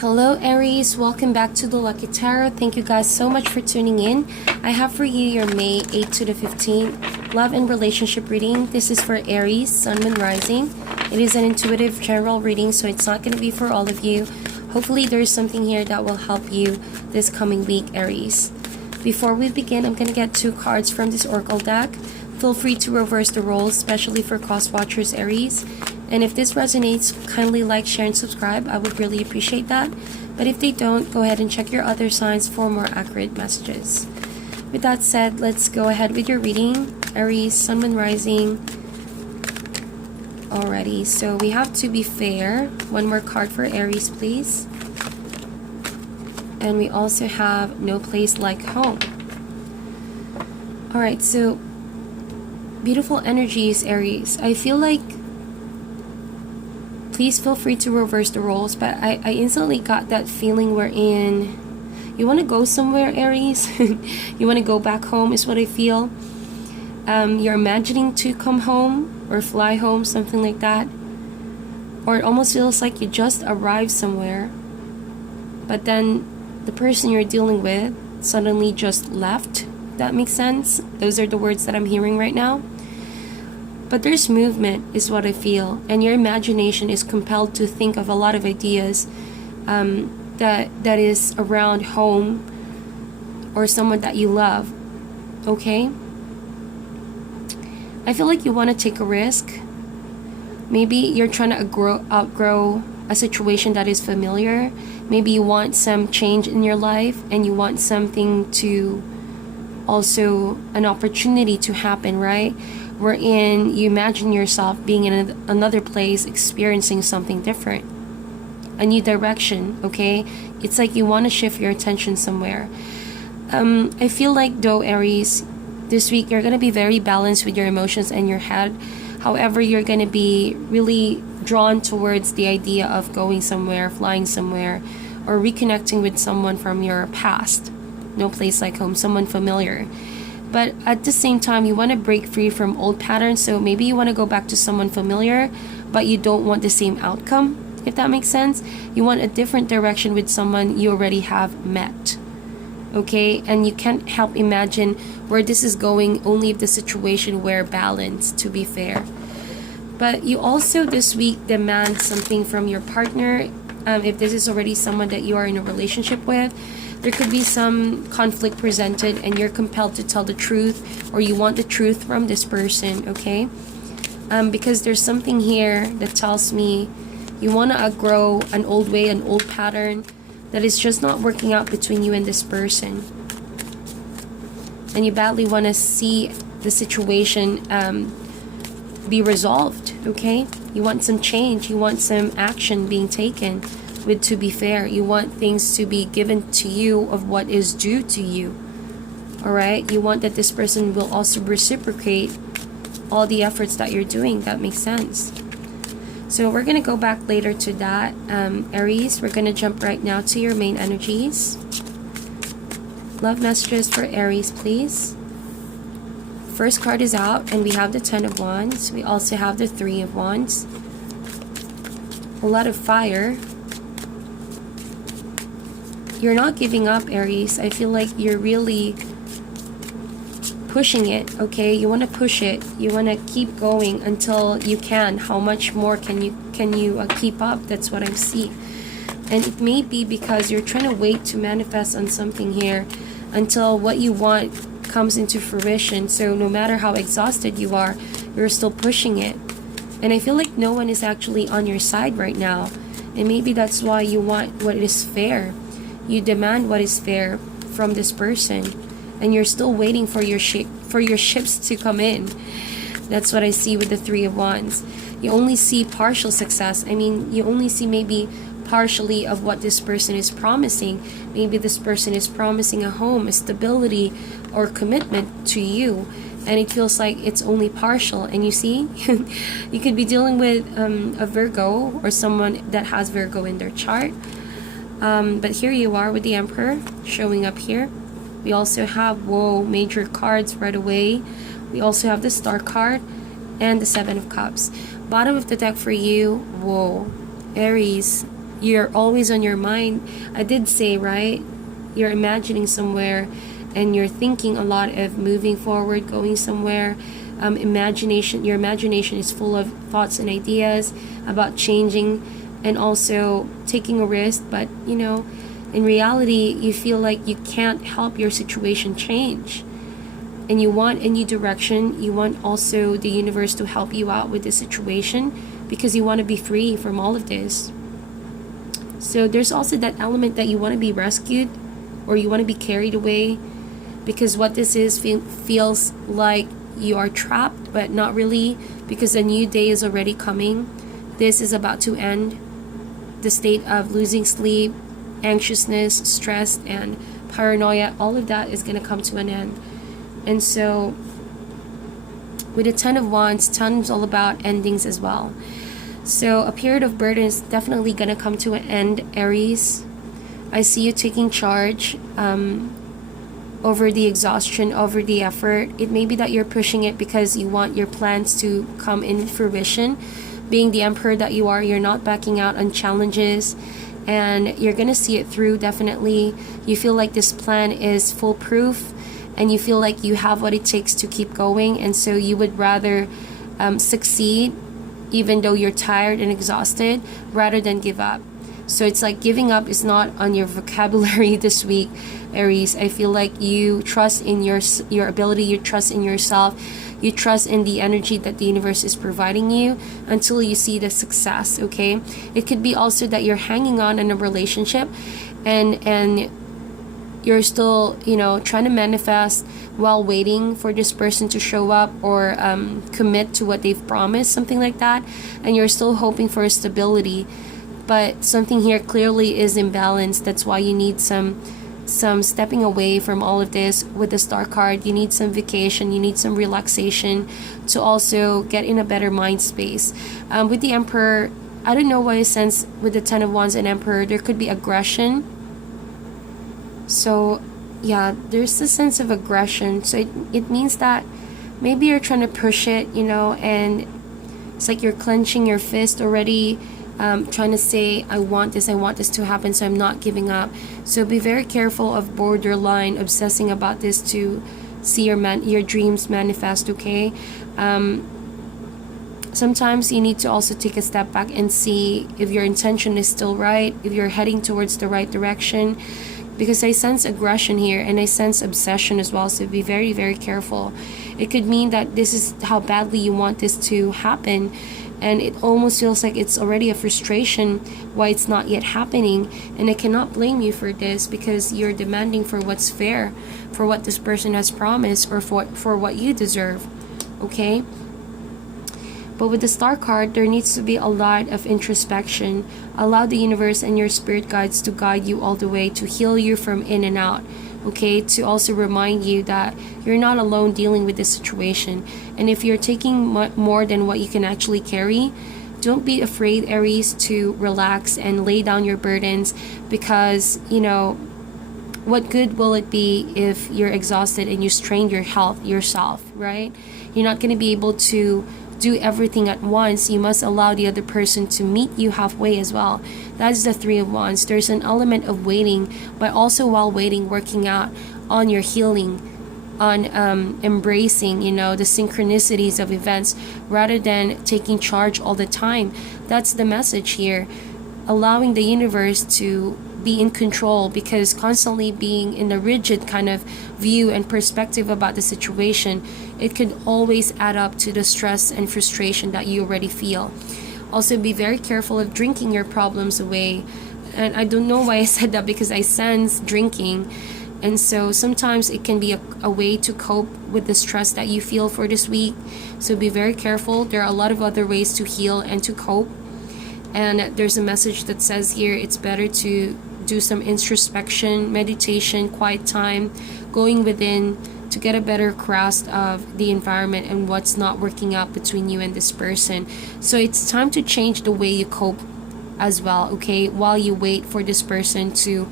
Hello Aries, welcome back to the Lucky Tarot. Thank you guys so much for tuning in. I have for you your May 8 to the 15th love and relationship reading. This is for Aries, Sun, Moon, Rising. It is an intuitive general reading, so it's not going to be for all of you. Hopefully there's something here that will help you this coming week, Aries. Before we begin, I'm going to get 2 cards from this Oracle deck. Feel free to reverse the roles, especially for cross watchers, Aries. And if this resonates, kindly like, share, and subscribe. I would really appreciate that. But if they don't, go ahead and check your other signs for more accurate messages. With that said, let's go ahead with your reading. Aries, Sun, Moon, Rising. Alrighty, so we have to be fair. One more card for Aries, please. And we also have no place like home. Alright, so beautiful energies, Aries. I feel like please feel free to reverse the roles, but I instantly got that feeling wherein you want to go somewhere, Aries. You want to go back home is what I feel. You're imagining to come home or fly home, something like that. Or it almost feels like you just arrived somewhere, but then the person you're dealing with suddenly just left. That makes sense? Those are the words that I'm hearing right now. But there's movement is what I feel, and your imagination is compelled to think of a lot of ideas that is around home or someone that you love. Okay? I feel like you want to take a risk. Maybe you're trying to outgrow a situation that is familiar. Maybe you want some change in your life and you want something to also an opportunity to happen, right? Wherein you imagine yourself being in another place, experiencing something different, a new direction. Okay, it's like you want to shift your attention somewhere. I feel like though, Aries, this week you're going to be very balanced with your emotions and your head. However, you're going to be really drawn towards the idea of going somewhere, flying somewhere, or reconnecting with someone from your past. No place like home, someone familiar. But at the same time, you want to break free from old patterns. So maybe you want to go back to someone familiar, but you don't want the same outcome, if that makes sense. You want a different direction with someone you already have met. Okay? And you can't help imagine where this is going only if the situation were balanced, to be fair. But you also this week demand something from your partner. If this is already someone that you are in a relationship with, there could be some conflict presented and you're compelled to tell the truth, or you want the truth from this person, okay? Because there's something here that tells me you want to outgrow an old way, an old pattern that is just not working out between you and this person. And you badly want to see the situation be resolved, okay? You want some change, you want some action being taken. With to be fair, you want things to be given to you of what is due to you. Alright? You want that this person will also reciprocate all the efforts that you're doing. That makes sense. So we're going to go back later to that. Aries, we're going to jump right now to your main energies. Love messages for Aries, please. First card is out, and we have the 10 of Wands. We also have the 3 of Wands. A lot of fire. You're not giving up, Aries. I feel like you're really pushing it, okay? You want to push it. You want to keep going until you can. How much more can you keep up? That's what I see. And it may be because you're trying to wait to manifest on something here until what you want comes into fruition. So no matter how exhausted you are, you're still pushing it. And I feel like no one is actually on your side right now. And maybe that's why you want what is fair. You demand what is fair from this person, and you're still waiting for your ships to come in. That's what I see with the 3 of Wands. You only see partial success. I mean, you only see maybe partially of what this person is promising. Maybe this person is promising a home, a stability, or commitment to you, and it feels like it's only partial. And you see, you could be dealing with a Virgo or someone that has Virgo in their chart. But here you are with the Emperor showing up here. We also have, whoa, major cards right away. We also have the Star card and the 7 of Cups. Bottom of the deck for you, whoa, Aries, you're always on your mind. I did say, right, you're imagining somewhere and you're thinking a lot of moving forward, going somewhere. Your imagination is full of thoughts and ideas about changing and also taking a risk, but in reality you feel like you can't help your situation change, and you want a new direction. You want also the universe to help you out with the situation because you want to be free from all of this. So there's also that element that you want to be rescued or you want to be carried away, because what this is feels like you are trapped, but not really, because a new day is already coming. This is about to end. The state of losing sleep, anxiousness, stress, and paranoia, all of that is going to come to an end. And so with the 10 of Wands, 10 is all about endings as well. So a period of burden is definitely going to come to an end, Aries. I see you taking charge over the exhaustion, over the effort. It may be that you're pushing it because you want your plans to come in fruition. Being the emperor that you are, you're not backing out on challenges, and you're going to see it through, definitely. You feel like this plan is foolproof, and you feel like you have what it takes to keep going, and so you would rather succeed even though you're tired and exhausted rather than give up. So it's like giving up is not on your vocabulary this week, Aries. I feel like you trust in your ability, you trust in yourself, you trust in the energy that the universe is providing you until you see the success, okay? It could be also that you're hanging on in a relationship and you're still, trying to manifest while waiting for this person to show up or commit to what they've promised, something like that, and you're still hoping for stability. But something here clearly is imbalanced. That's why you need some stepping away from all of this. With the Star card, you need some vacation, you need some relaxation to also get in a better mind space. With the Emperor, I don't know why I sense with the 10 of Wands and Emperor, there could be aggression. So yeah, there's a sense of aggression. So it means that maybe you're trying to push it, and it's like you're clenching your fist already, trying to say, I want this to happen, so I'm not giving up. So be very careful of borderline obsessing about this to see your dreams manifest, okay? Sometimes you need to also take a step back and see if your intention is still right, if you're heading towards the right direction, because I sense aggression here and I sense obsession as well. So be very, very careful. It could mean that this is how badly you want this to happen, and it almost feels like it's already a frustration why it's not yet happening. And I cannot blame you for this, because you're demanding for what's fair, for what this person has promised, or for what you deserve, okay? But with the Star card, there needs to be a lot of introspection. Allow the universe and your spirit guides to guide you all the way, to heal you from in and out, okay? To also remind you that you're not alone dealing with this situation. And if you're taking more than what you can actually carry, don't be afraid, Aries, to relax and lay down your burdens, because, what good will it be if you're exhausted and you strain your health yourself, right? You're not going to be able to do everything at once. You must allow the other person to meet you halfway as well. That is the 3 of Wands. There's an element of waiting, but also while waiting, working out on your healing, on embracing, the synchronicities of events rather than taking charge all the time. That's the message here. Allowing the universe to be in control, because constantly being in a rigid kind of view and perspective about the situation, it could always add up to the stress and frustration that you already feel. Also, be very careful of drinking your problems away. And I don't know why I said that, because I sense drinking. And so sometimes it can be a way to cope with the stress that you feel for this week. So be very careful. There are a lot of other ways to heal and to cope. And there's a message that says here, it's better to do some introspection, meditation, quiet time, going within to get a better grasp of the environment and what's not working out between you and this person. So it's time to change the way you cope as well, okay? While you wait for this person to,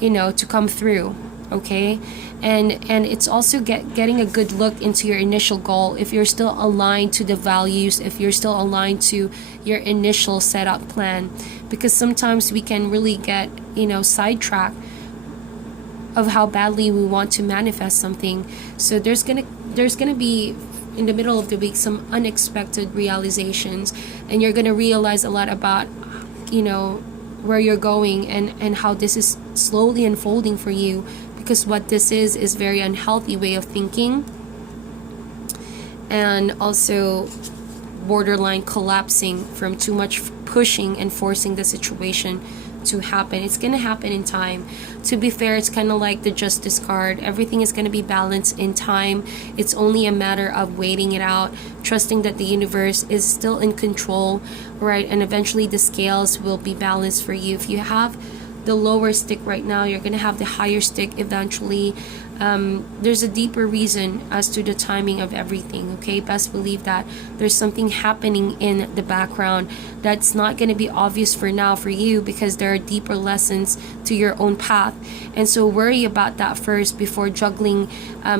to come through. okay? And it's also getting a good look into your initial goal, if you're still aligned to the values, if you're still aligned to your initial setup plan, because sometimes we can really get, sidetracked of how badly we want to manifest something. So there's gonna be, in the middle of the week, some unexpected realizations, and you're gonna realize a lot about, where you're going, and how this is slowly unfolding for you, because what this is very unhealthy way of thinking, and also borderline collapsing from too much pushing and forcing the situation to happen. It's gonna happen in time. To be fair, it's kind of like the Justice card. Everything is gonna be balanced in time. It's only a matter of waiting it out, trusting that the universe is still in control, right? And eventually the scales will be balanced for you. If you have the lower stick right now, you're gonna have the higher stick eventually. There's a deeper reason as to the timing of everything, okay? Best believe that there's something happening in the background that's not going to be obvious for now for you, because there are deeper lessons to your own path. And so worry about that first before juggling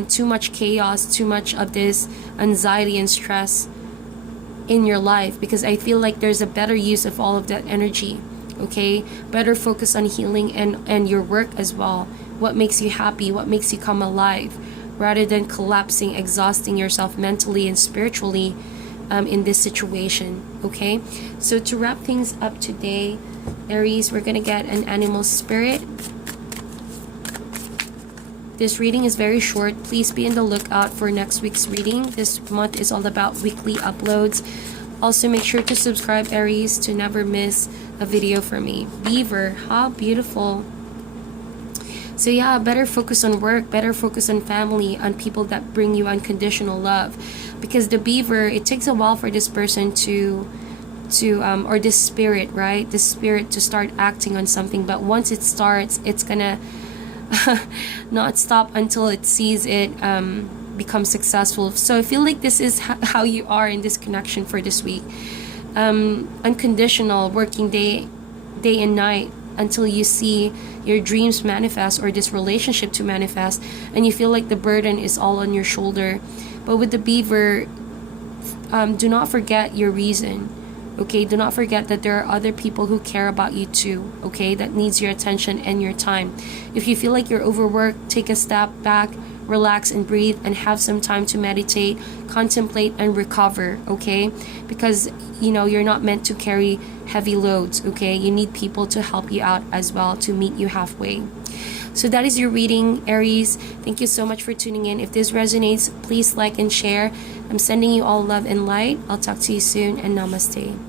too much chaos, too much of this anxiety and stress in your life, because I feel like there's a better use of all of that energy, okay? Better focus on healing and your work as well. What makes you happy, what makes you come alive, rather than collapsing, exhausting yourself mentally and spiritually in this situation, okay? So to wrap things up today, Aries, we're gonna get an animal spirit. This reading is very short. Please be on the lookout for next week's reading. This month is all about weekly uploads. Also, make sure to subscribe, Aries, to never miss a video from me. Beaver, how beautiful. So yeah, better focus on work, better focus on family, on people that bring you unconditional love. Because the beaver, it takes a while for this person or this spirit, right? This spirit to start acting on something. But once it starts, it's gonna not stop until it sees it become successful. So I feel like this is how you are in this connection for this week. Unconditional, working day and night, until you see your dreams manifest, or this relationship to manifest, and you feel like the burden is all on your shoulder. But with the beaver, do not forget your reason, okay? Do not forget that there are other people who care about you too, okay? That needs your attention and your time. If you feel like you're overworked, take a step back, relax and breathe, and have some time to meditate, contemplate, and recover, okay? Because you're not meant to carry heavy loads, okay? You need people to help you out as well, to meet you halfway. So that is your reading, Aries. Thank you so much for tuning in. If this resonates, please like and share. I'm sending you all love and light. I'll talk to you soon, and namaste.